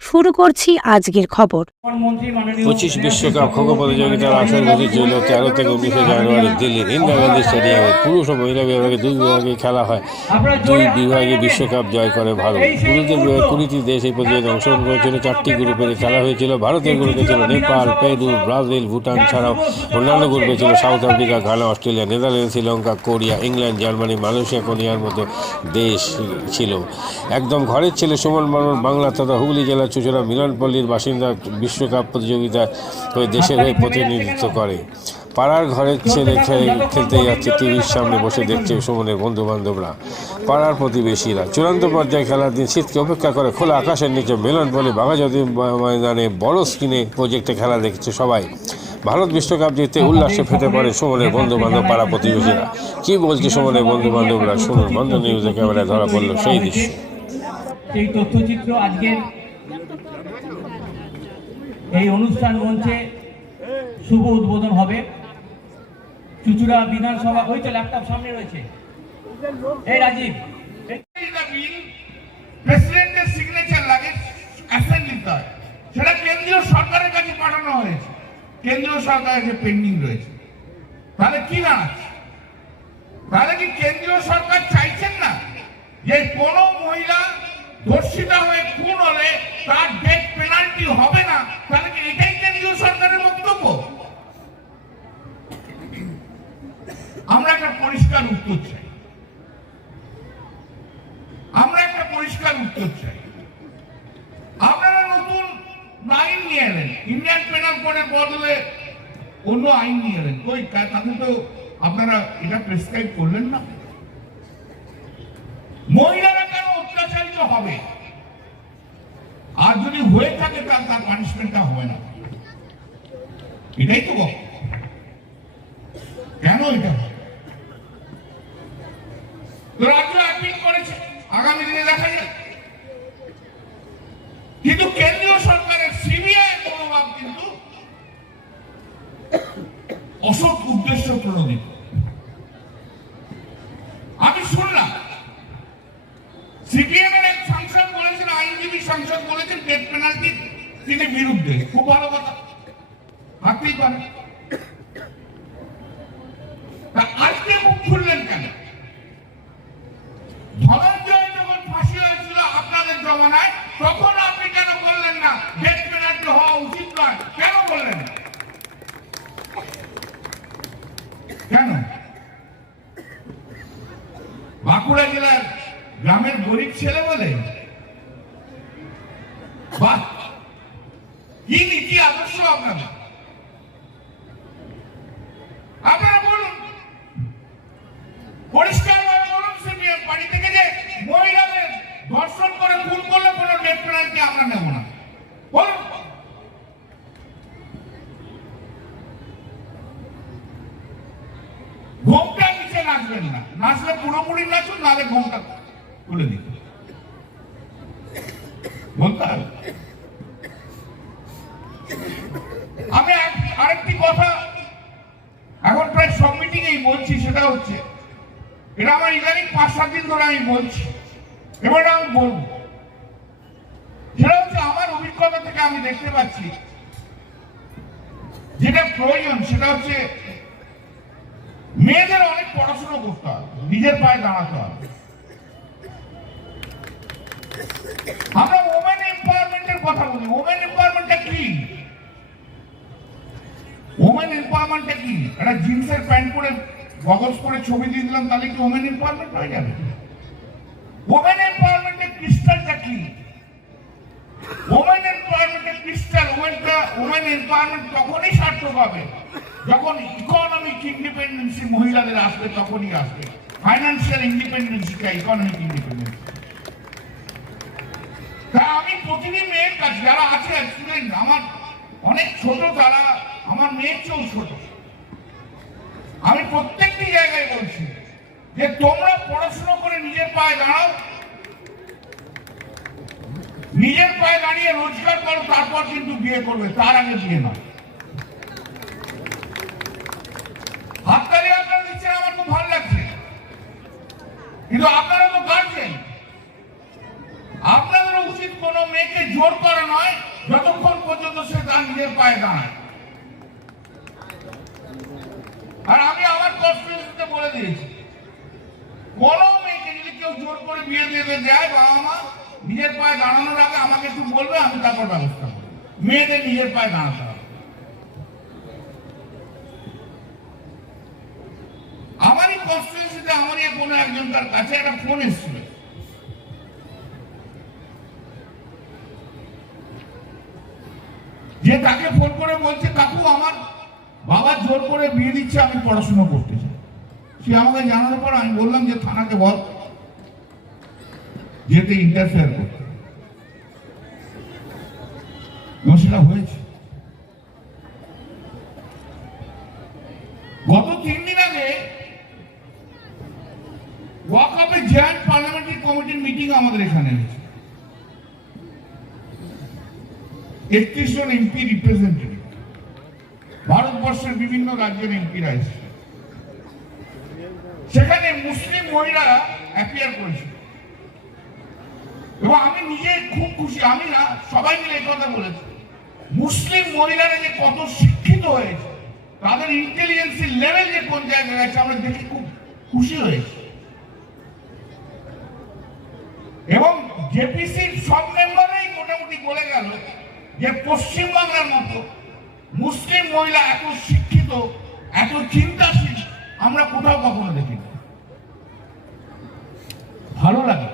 শুরু করছি আজকের খবর। পঁচিশ বিশ্বকাপ খোখো প্রতিযোগিতার আসর বসেছিল তেরো থেকে উনিশে জানুয়ারি দিল্লির ইন্দিরা গান্ধী স্টেডিয়ামে পুরুষ ও মহিলা বিভাগে দুই বিভাগে খেলা হয়। দুই বিভাগে বিশ্বকাপ জয় করে ভারত। পুরুষদের বিভাগে কুড়িটি দেশ এই প্রতিযোগিতায় অংশগ্রহণ করেছিল। চারটি গ্রুপে খেলা হয়েছিল। ভারতের গ্রুপে ছিল নেপাল পেরু ব্রাজিল ভুটান ছাড়াও অন্যান্য গ্রুপে ছিল South Africa Ghana Australia Netherland Sri Lanka Korea England Germany Malaysia কোরিয়ার মতো দেশ ছিল। একদম ঘরের ছেলে সুমন মানন বাংলা তথা হুগলি জেলার চুচড়া মিলনপল্লীর বাসিন্দা বিশ্বকাপ প্রতিযোগিতায় হয়ে দেশের হয়ে প্রতিনিধিত্ব করে। পাড়ার ঘরের ছেলে খেলে, খেলতে যাচ্ছে, টিভির সামনে বসে দেখছে সুমনের বন্ধু বান্ধবরা পাড়ার প্রতিবেশীরা। চূড়ান্ত পর্যায়ে খেলার দিন শীতকে উপেক্ষা করে খোলা আকাশের নিচে মিলনপল্লী বাঘাযতীন ময়দানে বড় স্ক্রিনে প্রজেক্টে খেলা দেখছে সবাই। ভারত বিশ্বকাপ জিতে উল্লাসে ফেটে পড়ে সুমনের বন্ধু বান্ধব পাড়া প্রতিবেশীরা। কি বলছে সুমনের বন্ধু বান্ধবরা শুনুন, বন্ধ নিউজে ক্যামেরায় ধরা পড়ল সেই দৃশ্য। তথ্যচিত্র আজকের এই অনুষ্ঠান মঞ্চে শুভ উদ্বোধন হবে। চুচুড়া বিধানসভা, ওই তো ল্যাপটপ সামনে রয়েছে। এই রাজীব। সিগনেচার লাগে হয়। সেটা কেন্দ্রীয় সরকারের কাছে পাঠানো হয়েছে। কেন্দ্রীয় সরকারের কাছে পেন্ডিং রয়েছে। তাহলে তাহলে কি কেন্দ্রীয় সরকার চাইছেন না যে কোন মহিলা ধর্ষিতা হয়ে খুন হলে তার ডেথ পেনাল্টি হবে না, তাহলে কি এটাই কেন্দ্রীয় সরকারের বক্তব্য? আমরা একটা পরিষ্কার উত্তর চাই। আমরা একটা পরিষ্কার উত্তর চাই। আপনারা নতুন আইন নিয়ে এলেন ইন্ডিয়ান পেনাল কোডের বদলে অন্য আইন নিয়ে এলেন। ওই তা- তাতে তো আপনারা এটা প্রেসক্রাইব করলেন না। মহিলারা কেন অত্যাচারিত হবে? আর যদি হয়ে থাকে, তার তার পানিশমেন্টটা হবে না। এটাই তো কেন এটা রাজ্য অ্যাপিল করেছে। আগামী দিনে দেখা যাক কিন্তু কেন্দ্রীয় সরকারের সিবিআই মনোভাব কিন্তু অসৎ উদ্দেশ্য প্রণোদিত আমি শুনলাম সিপিএম এর এক সাংসদ বলেছেন আইনজীবী সাংসদ বলেছেন ডেথ পেনাল্টি তিনি বিরুদ্ধে খুব ভালো কথা থাকতেই পারে তা আজকে মুখ খুললেন কেন ধনঞ্জয় যখন ফাঁসি হয়েছিল জমানায় তখন আপনি কেন বললেন না? পেনাল্টি হওয়া উচিত নয়। কেন বললেন? কেন? বাঁকুড়া জেলার গ্রামের গরিব ছেলে বলে? বাহ! কি নীতি আদর্শ আপনাদের আপনারা বলুন পরিষ্কার ভাবে বলুন সিপিএম পার্টি থেকে যে মহিলাদের ধর্ষণ করে খুন করলে কোনো ডেথ পেনাল্টি আমরা নেব না বলুন ঘোমটা নিচে নাচবেন না। নাচলে পুরোপুরি নাচুন নাহলে ঘোমটা তুলে দিন। আমি আরেকটি কথা, এখন প্রায় সব মিটিংয়েই বলছি, সেটা হচ্ছে, এটা আমার ইদানিং পাঁচ সাত দিন ধরে আমি বলছি, এবার আমি বলব। সেটা হচ্ছে আমার অভিজ্ঞতা থেকে আমি দেখতে পাচ্ছি, যেটা প্রয়োজন, সেটা হচ্ছে মেয়েদের অনেক পড়াশোনা করতে হবে নিজের পায়ে দাঁড়াতে হবে আমরা ওমেন এম্পাওয়ারমেন্টের কথা বলি। ওমেন এম্পাওয়ারমেন্টটা কি? ওমেন এম্পাওয়ারমেন্টটা কি? একটা জিন্সের প্যান্ট পরে গগলস পরে ছবি দিয়ে দিলাম, তাহলে কি ওমেন এম্পাওয়ারমেন্ট হয়ে যাবে? ওমেন এম্পাওয়ারমেন্টের ক্রিস্টালটা কি? ওমেন এম্পাওয়ারমেন্টের ক্রিস্টাল ওমেনটা ওমেন এম্পাওয়ারমেন্ট তখনই সার্থক হবে। যখন ইকোনমিক ইন্ডিপেন্ডেন্সি মহিলাদের আসবে, তখনই আসবে। ফাইন্যান্সিয়াল ইন্ডিপেন্ডেন্সিটা ইকোনমিক ইন্ডিপেন্ডেন্স তা আমি প্রতিটি মেয়ের কাছে যারা আছে স্টুডেন্ট আমার অনেক ছোট, তারা আমার মেয়ের চেয়েও ছোট। আমি প্রত্যেকটি জায়গায় বলছি যে তোমরা পড়াশোনা করে নিজের পায়ে দাঁড়াও। নিজের পায়ে দাঁড়িয়ে রোজগার করো, তারপর কিন্তু বিয়ে করবে, তার আগে বিয়ে নয় হাততালি আপনারা দিচ্ছেন আমার খুব ভালো লাগছে কিন্তু আপনারা তো গার্জেন আপনাদেরও উচিত কোনো মেয়েকে জোর করা নয়, যতক্ষণ পর্যন্ত সে তার নিজের পায়ে দাঁড়ায়। আর আমি আমার কনস্টিটিউশনতে বলে দিয়েছি, কোন মেয়েকে যদি কেউ জোর করে বিয়ে দিতে যায় বাবা মা, নিজের পায়ে দাঁড়ানোর আগে আমাকে একটু বলবে, আমি তারপর ব্যবস্থা করব মেয়েদের নিজের পায়ে দাঁড়াতে হবে আমারই কনস্টিটিউশনতে আমারই কোনো একজনকার কাছে একটা ফোন এসেছিল। যে তাকে ফোন করে বলছে, কাকু, আমার বাবা জোর করে বিয়ে দিচ্ছে, আমি পড়াশোনা করতে চাই। সে আমাকে জানানোর পর আমি বললাম, যে থানাকে বল, যেতে ইন্টারফেয়ার করতে। সেটা হয়েছে গত তিন দিন আগে ওয়াকআপের জয়েন্ট পার্লামেন্টারি কমিটির মিটিং আমাদের এখানে হয়েছে একত্রিশ জন এমপি রিপ্রেজেন্টেটিভ ভারতবর্ষের বিভিন্ন রাজ্যের এমপিরা এসেছে। সেখানে মুসলিম মহিলারা অ্যাপিয়ার করেছিল এবং আমি নিজে খুব খুশি, আমি না, সবাই মিলে এই কথা বলেছি। মুসলিম মহিলারা যে কত শিক্ষিত হয়েছে, তাদের ইন্টেলিজেন্সি লেভেল যে কোন জায়গায় গেছে আমরা দেখে খুব খুশি হয়েছি। এবং জেপিসির সব মেম্বারই মোটামুটি বলে গেল যে পশ্চিমবাংলার মতো মুসলিম মহিলা এত শিক্ষিত, এত চিন্তাশীল, আমরা কোথাও কখনো দেখিনি। ভালো লাগে।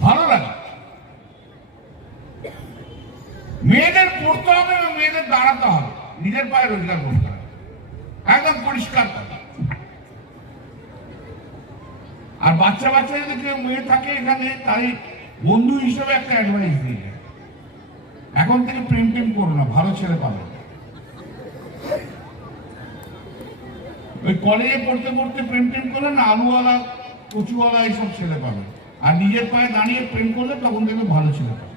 ভালো লাগে। মেয়েদের পড়তে হবে এবং মেয়েদের দাঁড়াতে হবে। নিজের পায়ে রোজগার করতে হবে। একদম পরিষ্কার কথা। আর বাচ্চা বাচ্চা যদি কেউ মেয়ে থাকে এখানে, তাই বন্ধু হিসেবে একটা অ্যাডভাইস দিয়ে এখন থেকে প্রেম টেম করো না, ভালো ছেলে পাবে। ওই কলেজে পড়তে পড়তে প্রেম টেম করলে না, আলুওয়ালা, কচুওয়ালা এইসব ছেলে পাবে। আর নিজের পায়ে দাঁড়িয়ে প্রেম করলে তখন দেখবে ভালো ছেলে পাবে।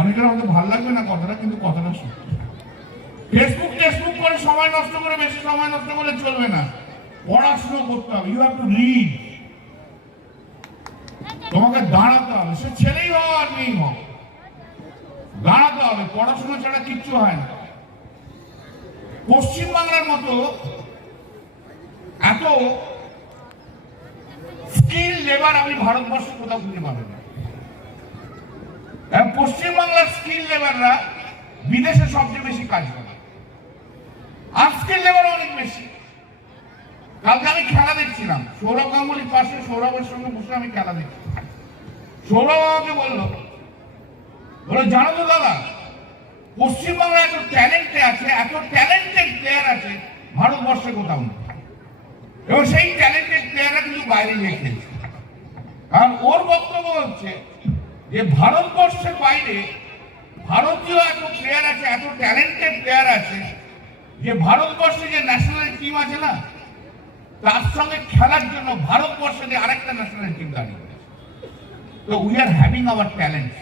অনেকের হয়তো ভালো লাগবে না কথাটা, কিন্তু কথাটা সত্যি। ফেসবুক টেসবুক করে সময় নষ্ট করে, বেশি সময় নষ্ট করলে চলবে না। পড়াশোনা করতে হবে। ইউ হ্যাভ টু রিড তোমাকে দাঁড়াতে হবে। সে ছেলেই হোক আর মেয়েই হোক দাঁড়াতে হবে। পড়াশোনা ছাড়া কিচ্ছু হয় না। পশ্চিমবাংলার মতো এত স্কিল লেবার আমি ভারতবর্ষে কোথাও খুঁজে পাবেন না। পশ্চিমবাংলার স্কিল লেবাররা বিদেশে সবচেয়ে বেশি কাজ করে। আনস্কিল লেবার অনেক বেশি। কালকে আমি খেলা দেখছিলাম। সৌরভ গাঙ্গুলির পাশে সৌরভের সঙ্গে বসে আমি খেলা দেখছি সৌরভ আমাকে বলল, বলো, জানো তো দাদা পশ্চিমবাংলা এত ট্যালেন্টে আছে, এত ট্যালেন্টেড প্লেয়ার আছে, ভারতবর্ষে কোথাও নেই এবং সেই ট্যালেন্টেড প্লেয়াররা কিন্তু বাইরে গিয়ে খেলছে কারণ ওর বক্তব্য হচ্ছে যে, ভারতবর্ষের বাইরে ভারতীয় এত প্লেয়ার আছে, এত ট্যালেন্টেড প্লেয়ার আছে, যে ভারতবর্ষে যে ন্যাশনাল টিম আছে না, তার সঙ্গে খেলার জন্য ভারতবর্ষে যে আরেকটা ন্যাশনাল টিম দাঁড়িয়ে। তো we are having our talent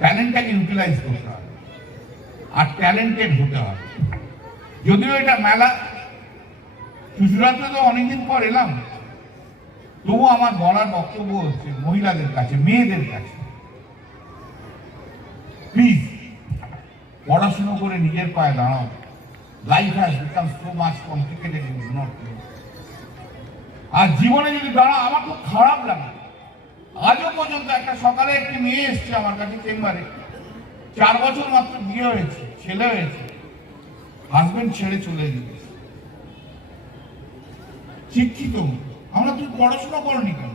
ট্যালেন্টটাকে utilise করতে হবে আর ট্যালেন্টেড হতে হবে যদিও এটা মেলা চুচুড়াতে তো অনেকদিন পর এলাম। তবু আমার বলার বক্তব্য হচ্ছে মহিলাদের কাছে, মেয়েদের কাছে। প্লিজ পড়াশুনো করে নিজের পায়ে দাঁড়াও। Life has become so much complicated in not আর জীবনে যদি দাঁড়াও, আমার খুব খারাপ লাগে। আজও পর্যন্ত একটা সকালে একটি মেয়ে এসছে আমার কাছে চেম্বারে। চার বছর মাত্র বিয়ে হয়েছে, ছেলে হয়েছে। হাজবেন্ড ছেড়ে চলে গেছে। শিক্ষিত আমরা তুই পড়াশোনা করনি কেন?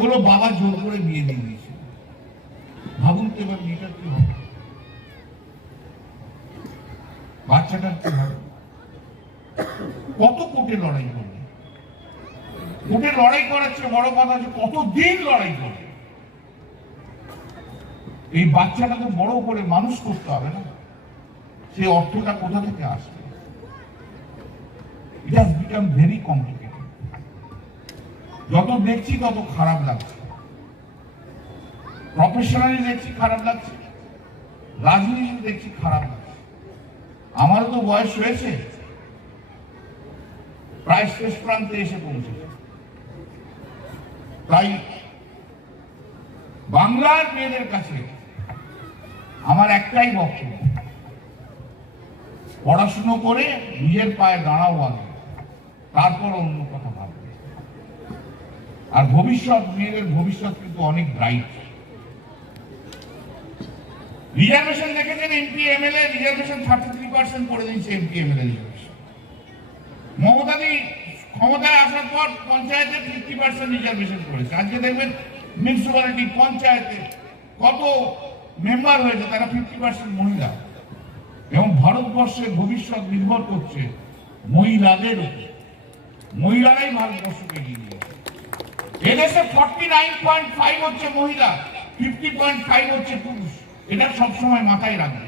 বলো বাবা জোর করে বিয়ে দিয়ে দিয়েছে। ভাবুন তো এবার মেয়েটার কি হবে? বাচ্চাটার কি হবে? কত কোটে লড়াই করবে? কোটে লড়াই করার চেয়ে বড় কথা হচ্ছে কত দিন লড়াই করে এই বাচ্চাটাকে বড় করে মানুষ করতে হবে না। সেই অর্থটা কোথা থেকে আসবে? It has become very complicated যত দেখছি তত খারাপ লাগছে। প্রফেশনালি দেখছি খারাপ লাগছে। রাজনীতি দেখছি খারাপ লাগছে। আমারও তো বয়স হয়েছে। প্রায় শেষ প্রান্তে এসে পৌঁছেছে। তাই বাংলার মেয়েদের কাছে আমার একটাই বক্তব্য। পড়াশুনো করে নিজের পায়ে দাঁড়াও আগে, তারপর অন্য কথা ভাববে। আর ভবিষ্যৎ, মেয়েদের ভবিষ্যৎ কিন্তু অনেক ব্রাইট রিজার্ভেশন দেখেছেন MP MLA reservation thirty three percent করে দিয়েছে এমপি এমএলএ রিজার্ভেশন মমতাদি ক্ষমতায় আসার পর পঞ্চায়েতে ফিফটি পার্সেন্ট রিজার্ভেশন করেছে। আজকে দেখবেন মিউনিসিপ্যালিটি পঞ্চায়েতে কত মেম্বার হয়েছে, তারা ফিফটি পার্সেন্ট মহিলা। এবং ভারতবর্ষের ভবিষ্যৎ নির্ভর করছে মহিলাদের উপর। মহিলারাই ভারতবর্ষকে এগিয়ে নিয়ে যাবে। এদেশে ফর্টি নাইন পয়েন্ট ফাইভ হচ্ছে মহিলা ফিফটি পয়েন্ট ফাইভ হচ্ছে পুরুষ। এটা সবসময় মাথায় রাখবে।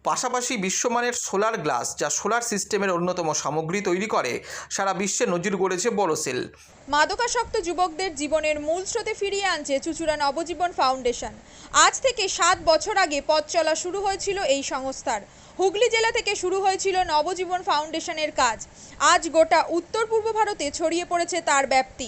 পাশাপাশি বিশ্বমানের সোলার গ্লাস, যা সোলার সিস্টেমের অন্যতম সামগ্রী তৈরি করে, সারা বিশ্বে নজির গড়েছে বড়সিল মাদকাসক্ত যুবকদের জীবনের মূল স্রোতে ফিরিয়ে আনছে চুচুড়া নবজীবন ফাউন্ডেশন। আজ থেকে সাত বছর আগে পথ চলা শুরু হয়েছিল এই সংস্থার। হুগলি জেলা থেকে শুরু হয়েছিল নবজীবন ফাউন্ডেশনের কাজ। আজ গোটা উত্তর পূর্ব ভারতে ছড়িয়ে পড়েছে তার ব্যাপ্তি।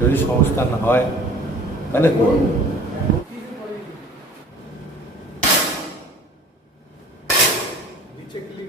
যদি সংস্থান হয় তাহলে করব নিচে ক্লিন